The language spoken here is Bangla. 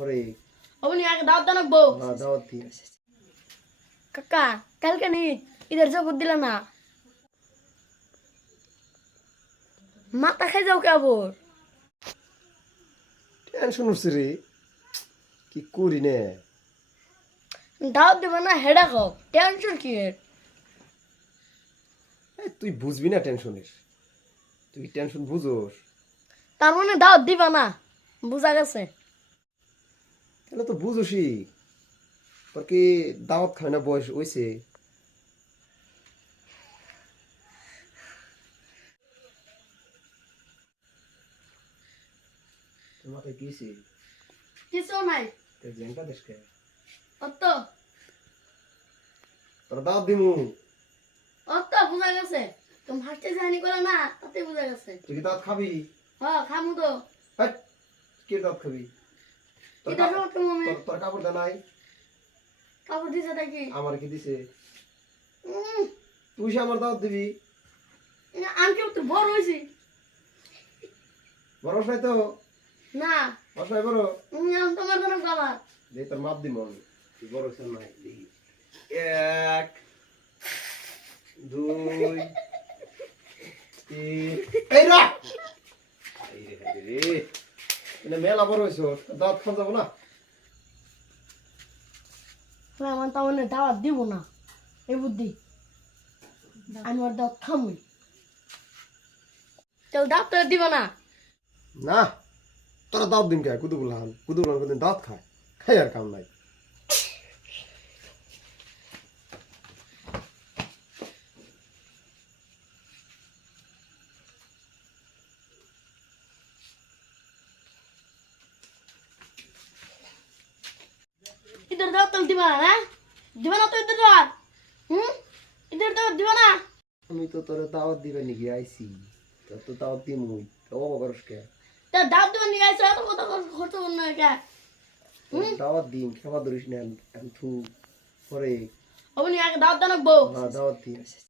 পরে অবনি আগে দাওয়াত দানবো দাওয়াত দি। কাকা কালকে নি ইদের জগৎ দিলা না মাথা খাই যাও কেবর টেনশন হচ্ছে রে, কি করি নে। দাওয়াত দিবা না হেডা খাও টেনশন কি এর? তুই বুঝবি না টেনশনের, তুই টেনশন বুঝোস তার মানে দাওয়াত দিবা না, বুঝা গেছে। তাহলে তো বুঝোসই, তোর কি দাওয়াত খায় না বয়স হইছে? তোর মাথায় কি হইছে? কিছু নাই তোর জ্যাংটা দেশকে অত তোর দাওয়াত দিমু। অত বুঝা গেছে, তুমি হাসতে জানি করে না তাতে বুঝা গেছে। তুই কি দাওয়াত খাবি? হ্যাঁ খামু তো। হাট, কি দাওয়াত খাবি? তোর এটা সব তুমি তোর কাপড় দা নাই? কাপড় দিছে নাকি? আমার কি দিছে? তুই সে আমার দাওয়াত দিবি? আঙ্কেল তো বড় হয়েছি বড় নাই তো? না বাসায় বড় তোমার জন্য বাবা যে তোর মাপ দিব আমি, তুই বড় হইছ নাই দেখি। 1 2 3 এই রা এই রে মানে মেলা বড় হইছ, দাঁত খাওয়া যাবো না? আমার তো মানে দাওয়াত দিব না এই বুদ্ধি, আমি ওর দাওয়াত খামুই। তাহলে দাওয়াত তো দিব না? না, তোরা দাঁত দিন খায় কুতুবুলহান কোনদিন দাঁত খায়, খাই আর কাম নাই। ইধর দাওয়াত তো দিবা না, হ্যাঁ দিবা না তো ইধর দাওয়াত? ইধর দাওয়াত দিবা না? আমি তো তোরা দাওয়াত দিবে নাকি আইছি, তোর তো দাওয়াত দিমুই, তো ও করস কে? তা দাওয়াত দিবা নিয়ে আইছো এত কথা খরচ করো না কে? দাওয়াত দিন খেবা ধরিস না, আমি থু পরে অবনি আগে দাওয়াত দানবো দাওয়াত দিন।